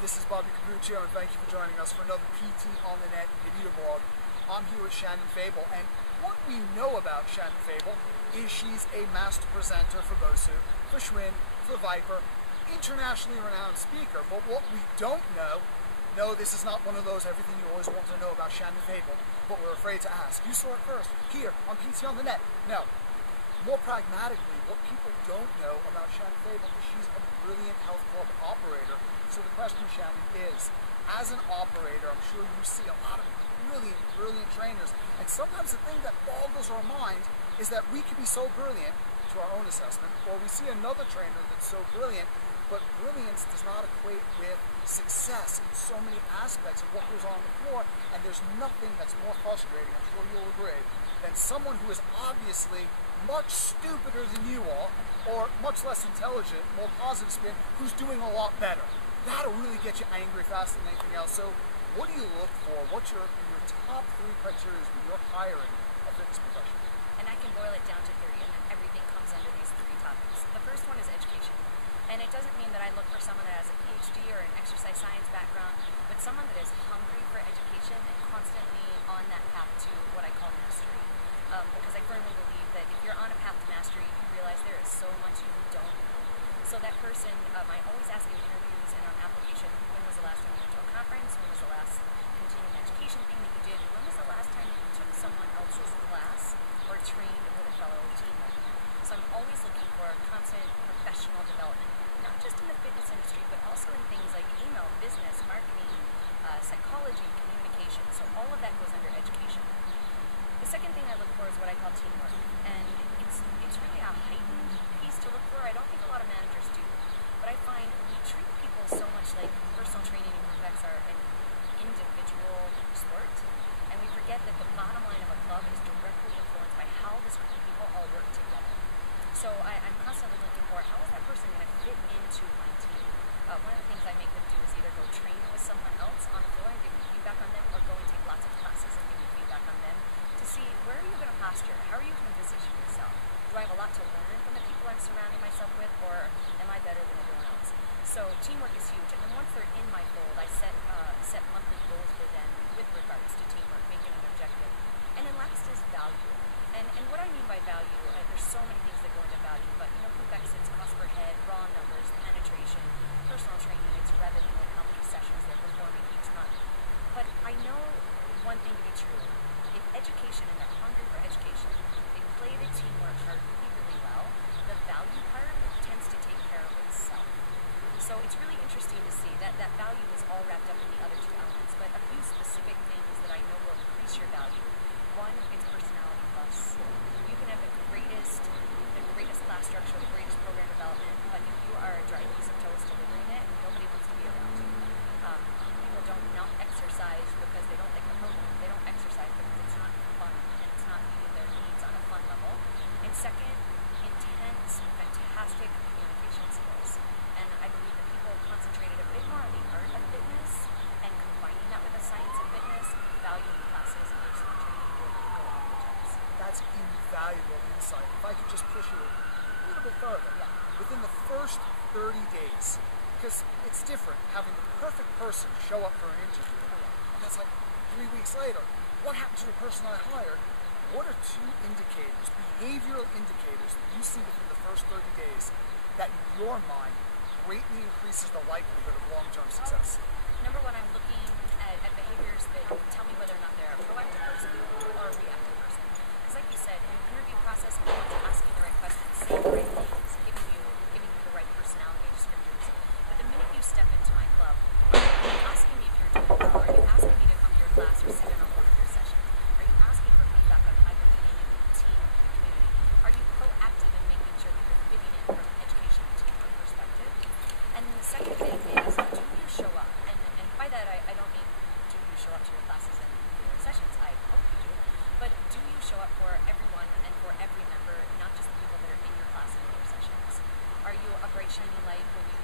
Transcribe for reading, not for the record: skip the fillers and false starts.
this is Bobby Capuccio, and thank you for joining us for another PT on the Net video blog. I'm here with Shannon Fable, and what we know about Shannon Fable is she's a master presenter for Bosu, for Schwinn, for Viper, internationally renowned speaker. But what we don't know, no, this is not one of those everything you always want to know about Shannon Fable, but we're afraid to ask. You saw it first, here on PT on the Net. Now, more pragmatically, what people don't know about Shannon Fable is she's a brilliant health club operator. So the question, Shannon, is, as an operator, I'm sure you see a lot of brilliant trainers, and sometimes the thing that boggles our mind is that we can be so brilliant to our own assessment, or we see another trainer that's so brilliant, but brilliance does not equate with success in so many aspects of what goes on the floor, and there's nothing that's more frustrating, I'm sure you'll agree, than someone who is obviously much stupider than you are, or much less intelligent, more positive spin, who's doing a lot better. That'll really get you angry faster than anything else. So what do you look for? What's your top 3 criteria when you're hiring a fitness professional? And I can boil it down to 3, and everything comes under these 3 topics. The first one is education. And it doesn't mean that I look for someone that has a PhD or an exercise science background, but someone that is hungry for education and constantly on that path to what I call mastery. Because I firmly believe that if you're on a path to mastery, you realize there is so much you don't know. So that person, I always ask in interviews and on application, when was the last time you went to a conference? When was the last continuing education thing that you did? When was the last time you took someone else's class or trained with a fellow team member? So I'm always looking for constant professional development, not just in the fitness industry, but also in things like email, business, marketing, psychology, communication. So all of that goes under education. The second thing I look for is what I call teamwork, and it's really a heightened piece to look for. I don't think a lot of managers do, but I find we treat people so much like personal training and group X are an individual sport, and we forget that the bottom line of a club is directly influenced by how this group of people all work together. So I'm constantly looking for how is that person going to fit into my team. One of the things I make them do is either go train with someone else on the floor and give me feedback on them, or go and take lots of classes and give me feedback on them to see where are you going to posture, how are you going to position yourself. Do I have a lot to learn from the people I'm surrounding myself with, or am I better than everyone else? So teamwork is huge, and then once they're in my fold, I set monthly goals for them with regards to teamwork, make it an objective. And then last is value. And what I mean by value, there's so many things that go into value, but group X, it's cost per head, raw numbers, penetration, personal training, it's revenue, and how many sessions they're performing each month. But I know one thing to be true. If education, and they're hungry for education, they play the teamwork part really well, the value part tends to take care of itself. So it's really interesting to see that value is all wrapped up in the other 2 elements, but a few specific things that I know will increase your value. One, it's personality plus. You can have the greatest class structure, the greatest program development, but if you are a dry piece of toast delivering it, nobody wants to be around you. People don't not exercise because they don't like the program. They don't exercise because it's not fun and it's not meeting their needs on a fun level. And second, intense, fantastic communication skills. And I believe that people concentrated a bit more on the art of fitness and combining that with the science of fitness, valuing classes and personal training will go off the charts. That's invaluable insight. If I could just push you a little bit further, within the first 30 days, because it's different having the perfect person show up for an interview, and that's like 3 weeks later. What happened to the person I hired? What are 2 indicators, behavioral indicators, that you see within the first 30 days that in your mind greatly increases the likelihood of long-term success? Number 1, I'm looking at behaviors that tell me whether or not they're a proactive person or a reactive person. Because like you said, in an interview process, everyone's asking the right questions, saying the right things, giving you the right personality descriptors. But the minute you step into my club, are you asking me if you're doing well? Are you asking me to come to your class or sit in on one of your sessions? Are you asking for feedback on how you're leading in the team, in the community? Are you proactive in making sure that you're fitting in from an education and teamwork perspective? And then the second thing is, do you show up? And by that, I don't mean do you show up to your classes and your sessions. I hope you do. But do you show up for everyone and for every member, not just the people that are in your class and in your sessions? Are you a bright, shiny light when you